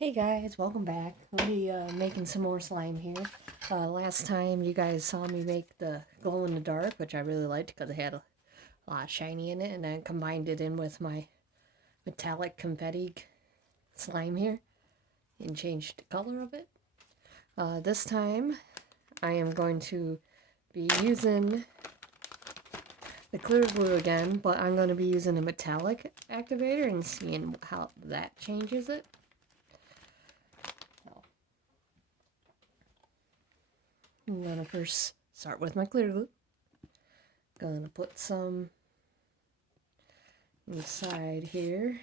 Hey guys, welcome back. We'll be making some more slime here. Last time you guys saw me make the glow in the dark, which I really liked because it had a lot of shiny in it, and I combined it in with my metallic confetti slime here and changed the color of it. This time I am going to be using the clear glue again, but I'm going to be using a metallic activator and seeing how that changes it. I'm gonna first start with my clear glue. Gonna put some inside here,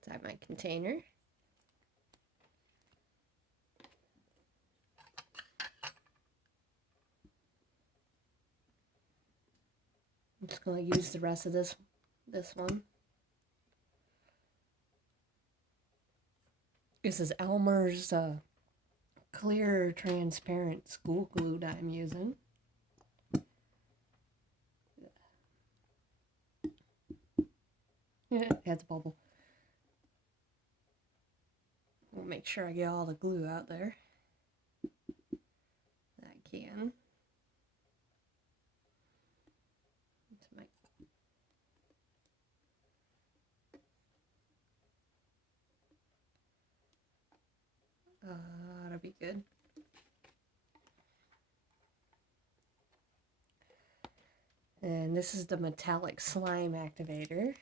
inside my container. I'm just gonna use the rest of this one. This is Elmer's clear transparent school glue that I'm using. Yeah, it has a bubble. I'll make sure I get all the glue out there that I can. That'll be good. And this is the metallic slime activator.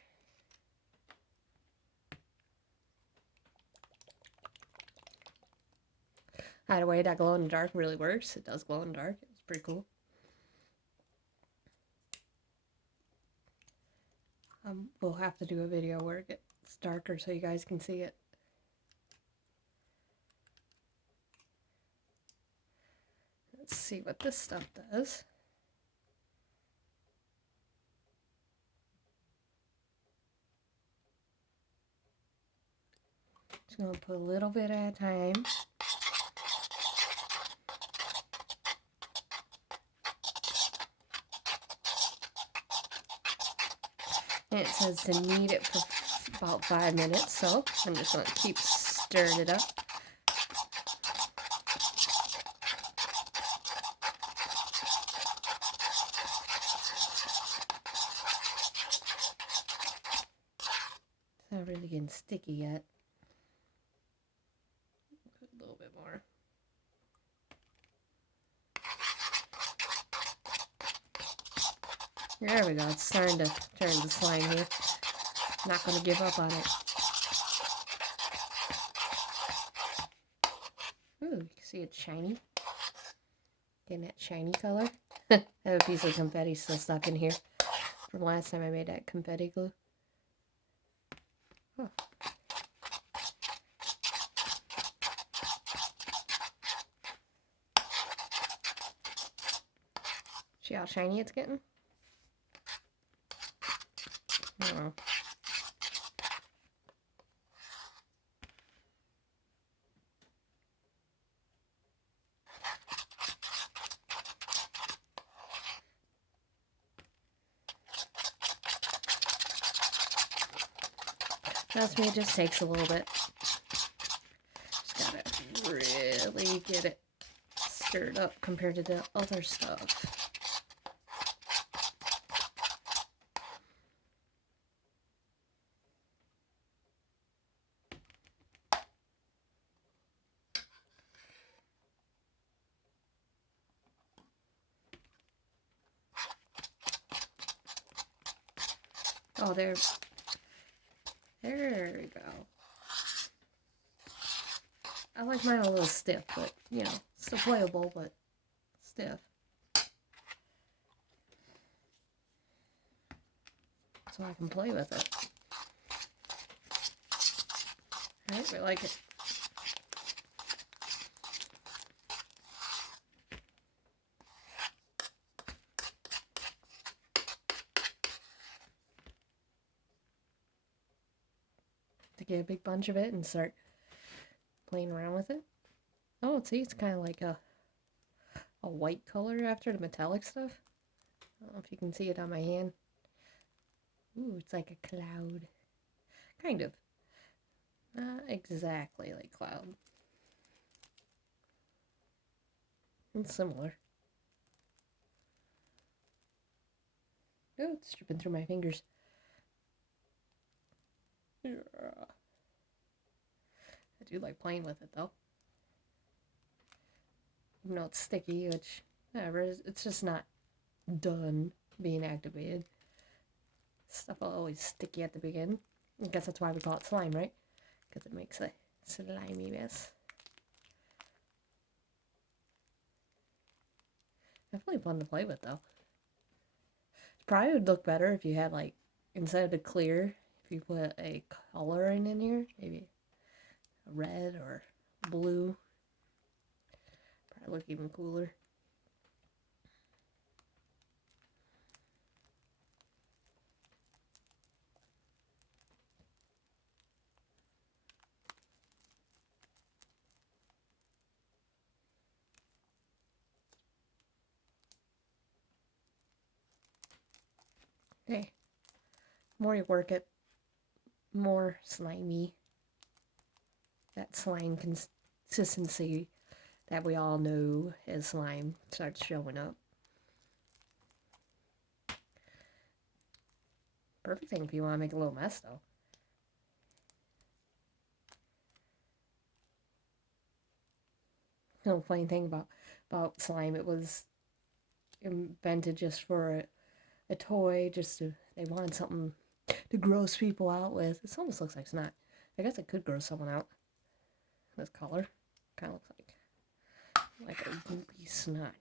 By the way, that glow in the dark really works. It does glow in the dark. It's pretty cool. We'll have to do a video where it gets darker so you guys can see it. Let's see what this stuff does. Just gonna put a little bit at a time. And it says to knead it for about 5 minutes, so I'm just gonna keep stirring it up. It's not really getting sticky yet. Put a little bit more. There we go. It's starting to turn to slime here. Not going to give up on it. Ooh, you can see it's shiny. Getting that shiny color. I have a piece of confetti still stuck in here from last time I made that confetti glue. Oh. See how shiny it's getting? Oh. Trust me, it just takes a little bit. Just gotta really get it stirred up compared to the other stuff. Oh, there we go. I like mine a little stiff, but, you know, still playable, but stiff. So I can play with it. Alright, we like it. To get a big bunch of it and start playing around with it. Oh, see, it's kind of like a white color after the metallic stuff. I don't know if you can see it on my hand. Ooh, it's like a cloud. Kind of. Not exactly like Cloud. It's similar. Oh, it's dripping through my fingers. I do like playing with it though. Even though it's sticky, which, whatever, it's just not done being activated. Stuff will always sticky at the beginning. I guess that's why we call it slime, right? Because it makes a slimy mess. Definitely fun to play with though. It probably would look better if you had, like, instead of the clear, if you put a color in here, maybe a red or blue. Probably look even cooler. Hey, more you work it, more slimy that slime consistency that we all know as slime starts showing up. Perfect thing if you want to make a little mess though. The funny thing about slime, it was invented just for a toy, just to, they wanted something to gross people out with. This almost looks like snot. I guess it could gross someone out. This color kind of looks like a goopy snot.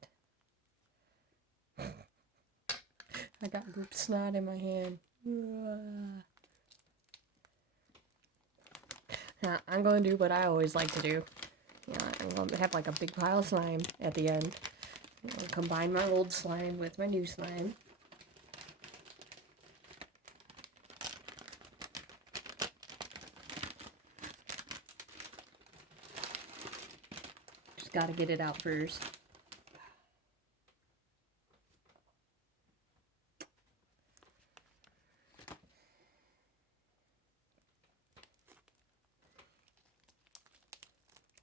I got goop snot in my hand. Now, I'm going to do what I always like to do. I'm going to have like a big pile of slime at the end. I'm going to combine my old slime with my new slime. Just got to get it out first.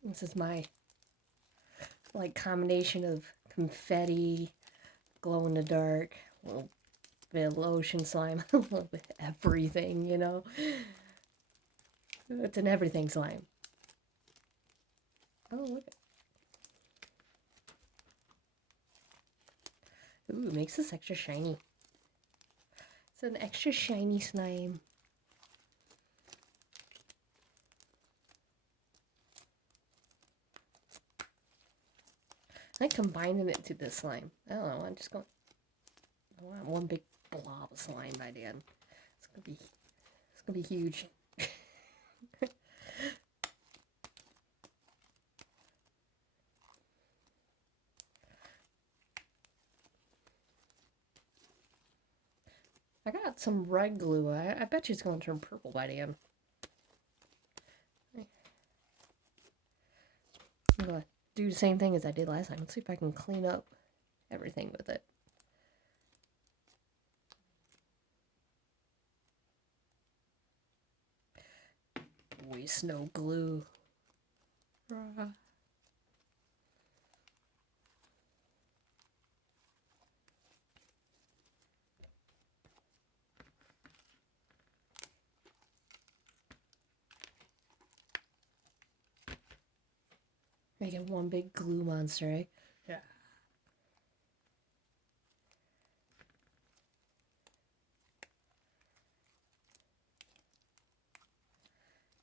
This is my, like, combination of confetti, glow in the dark, a little bit of lotion slime, a little bit of everything, you know? It's an everything slime. Oh, look. Ooh, it makes this extra shiny. It's an extra shiny slime. I like combining it to this slime. I don't know, I want one big blob of slime by the end. It's gonna be huge. I got some red glue. I bet you it's going to turn purple by the end. I'm going to do the same thing as I did last time. Let's see if I can clean up everything with it. Waste no glue. Making one big glue monster, eh? Yeah.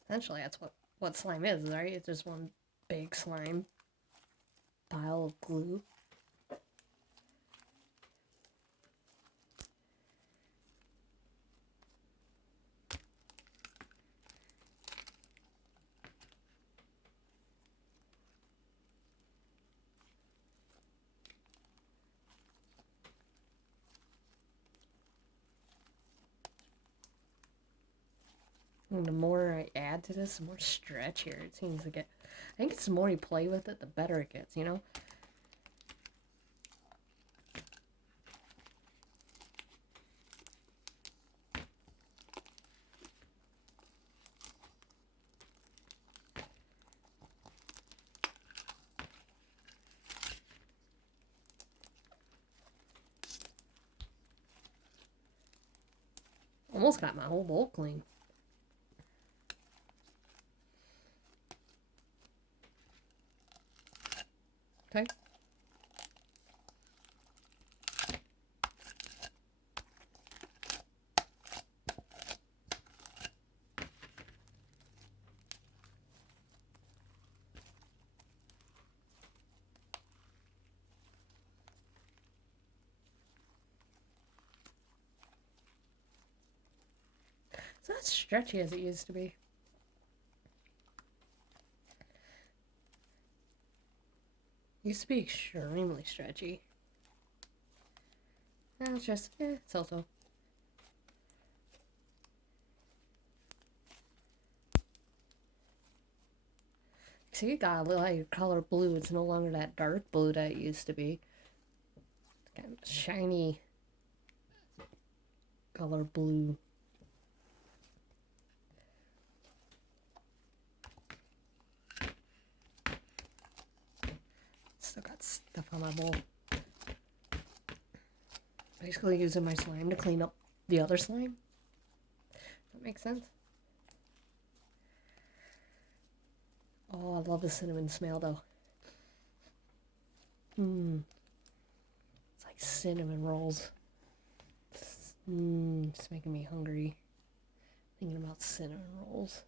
Essentially, that's what slime is, right? It's just one big slime pile of glue. And the more I add to this, the more stretchier it seems to get. I think it's the more you play with it, the better it gets, you know? Almost got my whole bowl clean. Okay. It's not stretchy as it used to be. Used to be extremely stretchy. Now it's just, so-so. See, it got a little color blue. It's no longer that dark blue that it used to be. It's kind of shiny color blue. Still got stuff on my bowl. Basically using my slime to clean up the other slime. That makes sense. Oh, I love the cinnamon smell though. It's like cinnamon rolls. It's making me hungry. Thinking about cinnamon rolls.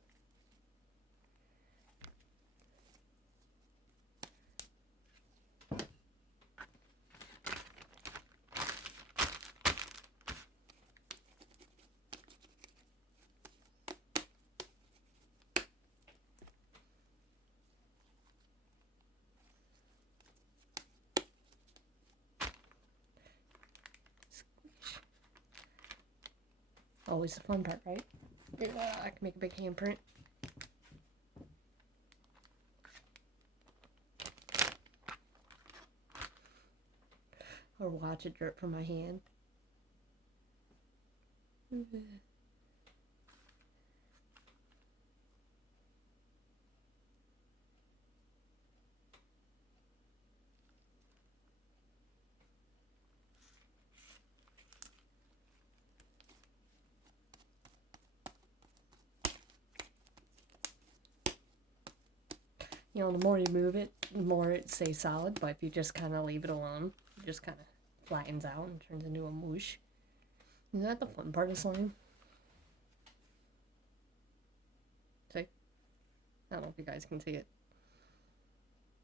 Always the fun part, right? I can make a big handprint. Or watch it drip from my hand. You know, the more you move it, the more it stays solid. But if you just kind of leave it alone, it just kind of flattens out and turns into a moosh. Isn't that the fun part of slime? See? I don't know if you guys can see it.